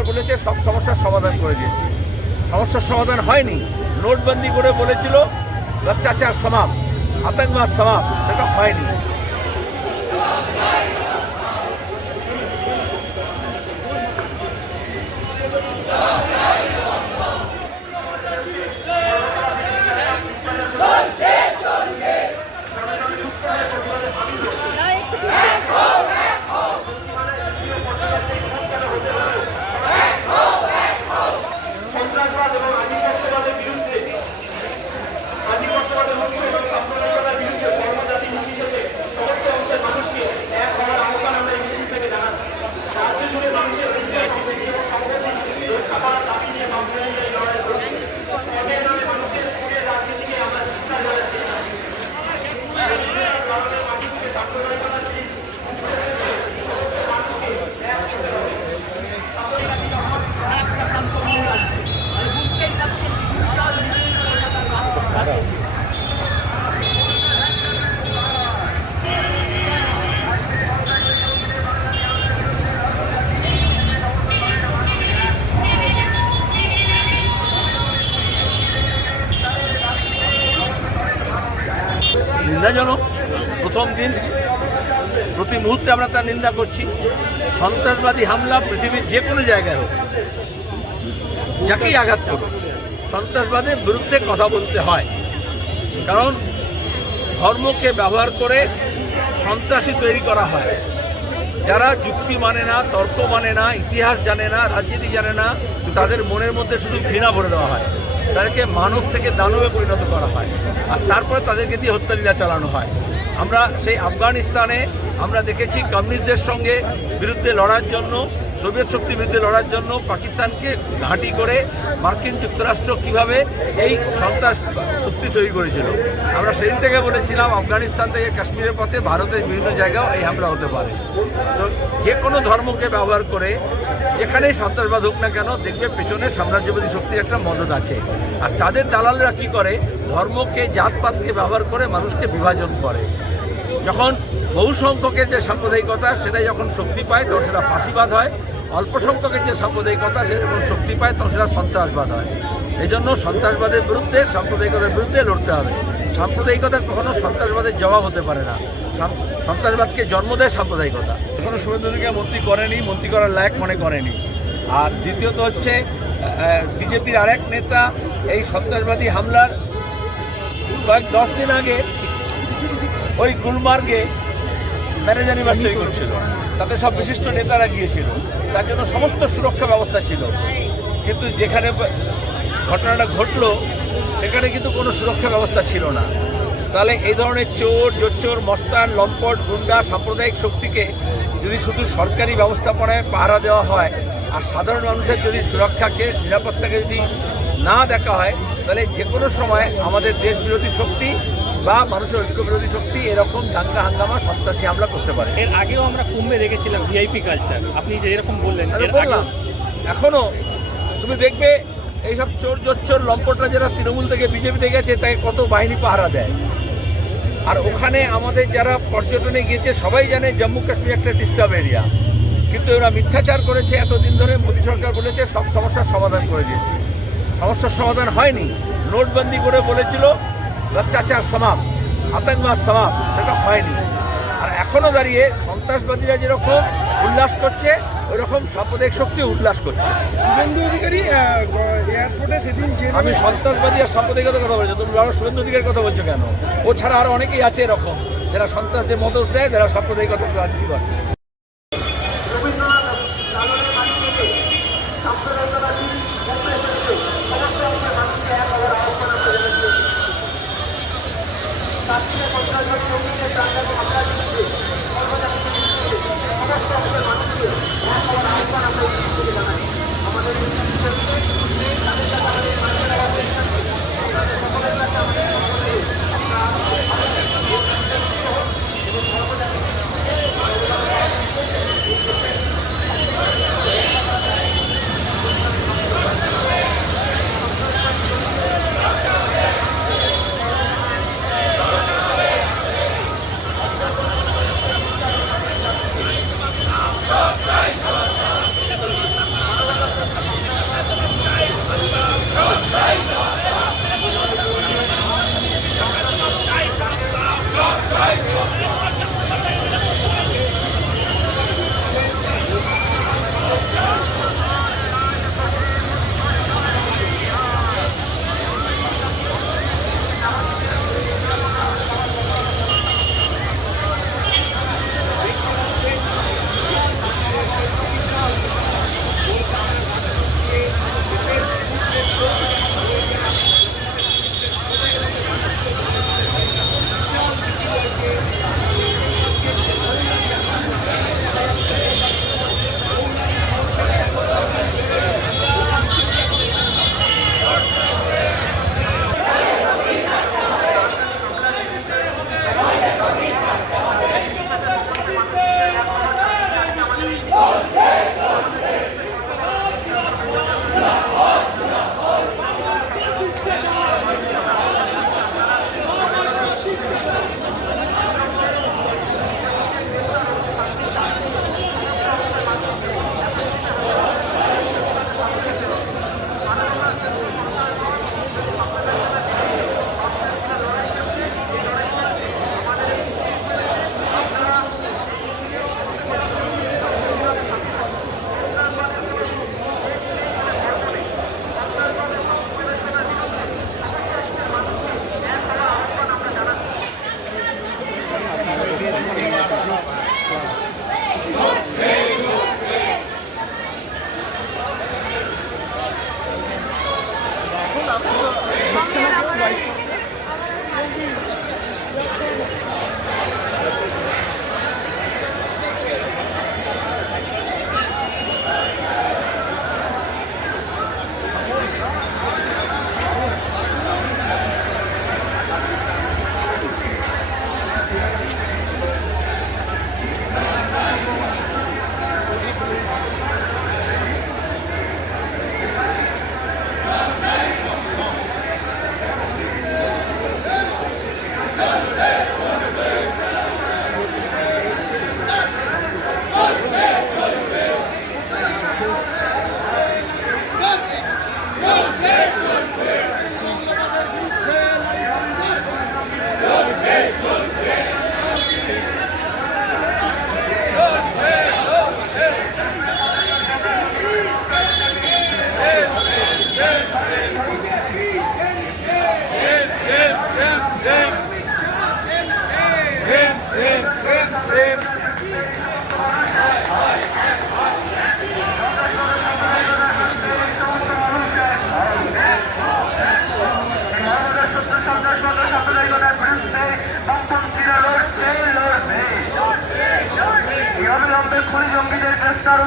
সরকার বলেছে সব সমস্যার সমাধান করে দিয়েছে। সমস্যার সমাধান হয়নি। নোটবন্দি করে বলেছিল, ভ্রষ্টাচার সমাপ আতঙ্কবাদ সমাপ সেটা হয়নি সন্ত্রাসবাদ এবং আধিপত্যবাদের বিরুদ্ধে আধিপত্যবাদের মুক্তি এবং সাম্প্রদায়িকতার বিরুদ্ধে কর্মজাতি নির্বিশেষে সমস্ত অংশের মানুষকে এক হওয়ার আহ্বান আমরা এই মিছিল থেকে জানাচ্ছি রাজ্য জুড়ে মানুষের উদ্যোগ শান্তি এবং সম্প্রীতি রক্ষা করার দাবি নিয়ে বামফ্রন্টের এই লড়াই চলছে পথের নামে মানুষের সুরের রাজনীতিকে আমরা চিন্তা জানাচ্ছি কারণে মানুষকে সাম্প্রদায়িকতার নিন্দাজনক প্রথম দিন প্রতি মুহূর্তে আমরা তার নিন্দা করছি। সন্ত্রাসবাদী হামলা পৃথিবীর যে কোনো জায়গায় হোক। যাকেই আঘাত করুক, সন্ত্রাসবাদের বিরুদ্ধে কথা বলতে হয়। কারণ ধর্মকে ব্যবহার করে সন্ত্রাসী তৈরি করা হয়। যারা যুক্তি মানে না, তর্ক মানে না, ইতিহাস জানে না, রাজনীতি জানে না, তাদের মনের মধ্যে শুধু ঘৃণা ভরে দেওয়া হয়। তাদেরকে মানব থেকে দানবে পরিণত করা হয়। আর তারপরে তাদেরকে দিয়ে হত্যালীলা চালানো হয়। আমরা সেই আফগানিস্তানে আমরা দেখেছি কমিউনিস্টদের সঙ্গে বিরুদ্ধে লড়ার জন্য, সোভিয়েত শক্তির বিরুদ্ধে লড়ার জন্য পাকিস্তানকে ঘাঁটি করে মার্কিন যুক্তরাষ্ট্র কীভাবে এই সন্ত্রাস শক্তি তৈরি করেছিল। আমরা সেদিন থেকে বলেছিলাম, আফগানিস্তান থেকে কাশ্মীরের পথে ভারতের বিভিন্ন জায়গাও এই হামলা হতে পারে। তো যে কোনো ধর্মকে ব্যবহার করে এখানেই সন্ত্রাসবাদ হোক না কেন দেখবে পেছনে সাম্রাজ্যবাদী শক্তির একটা মদত আছে। আর তাদের দালালরা কি করে? ধর্মকে, জাতপাতকে ব্যবহার করে মানুষকে বিভাজন করে। যখন বহু সংখ্যকের যে সাম্প্রদায়িকতা সেটা যখন শক্তি পায়, তখন সেটা ফাঁসিবাদ হয়। অল্প সংখ্যকের যে সাম্প্রদায়িকতা, সেটা যখন শক্তি পায়, তখন সেটা সন্ত্রাসবাদ হয়। এই জন্য সন্ত্রাসবাদের বিরুদ্ধে, সাম্প্রদায়িকতার বিরুদ্ধে লড়তে হবে। সাম্প্রদায়িকতা কখনো সন্ত্রাসবাদের জবাব হতে পারে না। সন্ত্রাসবাদকে জন্ম দেয় সাম্প্রদায়িকতা। এখনও শুভেন্দুদিকে মন্ত্রী করেনি, মন্ত্রী করার লায়ক মনে করেনি। আর দ্বিতীয়ত হচ্ছে বিজেপির আরেক নেতা এই সন্ত্রাসবাদী হামলার কয়েক দশ দিন আগে ওই গুলমার্গে ম্যারেজ অ্যানিভার্সারি করছিল। তাতে সব বিশিষ্ট নেতারা গিয়েছিল। তার জন্য সমস্ত সুরক্ষা ব্যবস্থা ছিল। কিন্তু যেখানে ঘটনাটা ঘটলো, সেখানে কিন্তু কোনো সুরক্ষা ব্যবস্থা ছিল না। তাহলে এই ধরনের চোর, জোচ্চোর, মস্তান, লম্পট, গুন্ডা সাম্প্রদায়িক শক্তিকে যদি শুধু সরকারি ব্যবস্থাপনায় পাহারা দেওয়া হয় আর সাধারণ মানুষের যদি সুরক্ষাকে, নিরাপত্তাকে যদি না দেখা হয়, তাহলে যে কোনো সময় আমাদের দেশ বিরোধী শক্তি বা মানুষের ঐক্য বিরোধী শক্তি এরকম দাঙ্গা হাঙ্গামা সন্ত্রাসী হামলা করতে পারে। এর আগেও আমরা কুম্ভে দেখেছিলাম ভিআইপি কালচার। আপনি যে এরকম বললেন বললাম আগেও এখনও তুমি দেখবে এইসব চোর জোচ্চোর লম্পটরা যারা তৃণমূল থেকে বিজেপিতে গেছে তাকে কত বাহিনী পাহারা দেয়। আর ওখানে আমাদের যারা পর্যটনে গিয়েছে সবাই জানে জম্মু কাশ্মীর একটা ডিস্টার্ব এরিয়া কিন্তু ওরা মিথ্যাচার করেছে এতদিন ধরে মোদী সরকার বলেছে সব সমস্যার সমাধান করে দিয়েছে। সমস্যার সমাধান হয়নি। নোটবন্দি করে বলেছিল ভ্রষ্টাচার সমাপ আতঙ্কবাদ সমাপ সেটা হয়নি। আর এখনও দাঁড়িয়ে সন্ত্রাসবাদীরা যেরকম উল্লাস করছে ওই রকম সাম্প্রদায়িক শক্তি উল্লাস করছে। শুভেন্দু অধিকারী এয়ারপোর্টে সেদিন আমি সন্ত্রাসবাদী আর সাম্প্রদায়িকতার কথা বলছি তুমি আরও শুভেন্দু অধিকারের কথা বলছো কেন? ও ছাড়া আরও অনেকেই আছে এরকম যারা সন্ত্রাসদের মদত দেয় যারা সাম্প্রদায়িকতা রাজনীতি করে।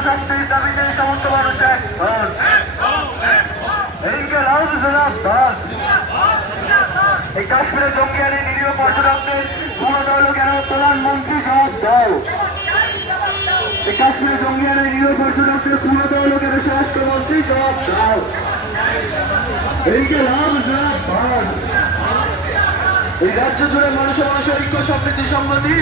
সমস্ত মানুষ এক দল এইদিকে লাউড জনাব দল এই কাশ্মীরে জঙ্গিয়ানি নিরীহ পর্যটকদের পুরো দল কেন প্রধানমন্ত্রী জবাব দাও এই কাশ্মীরে জঙ্গিয়ানি নিরীহ পর্যটকদের পুরো দল কেন স্বরাষ্ট্রমন্ত্রী জবাব দাও এইদিকে লাউড জনাব দল এই রাজ্য জুড়ে মানুষের মানুষের ঐক্য সমৃদ্ধি সংগতি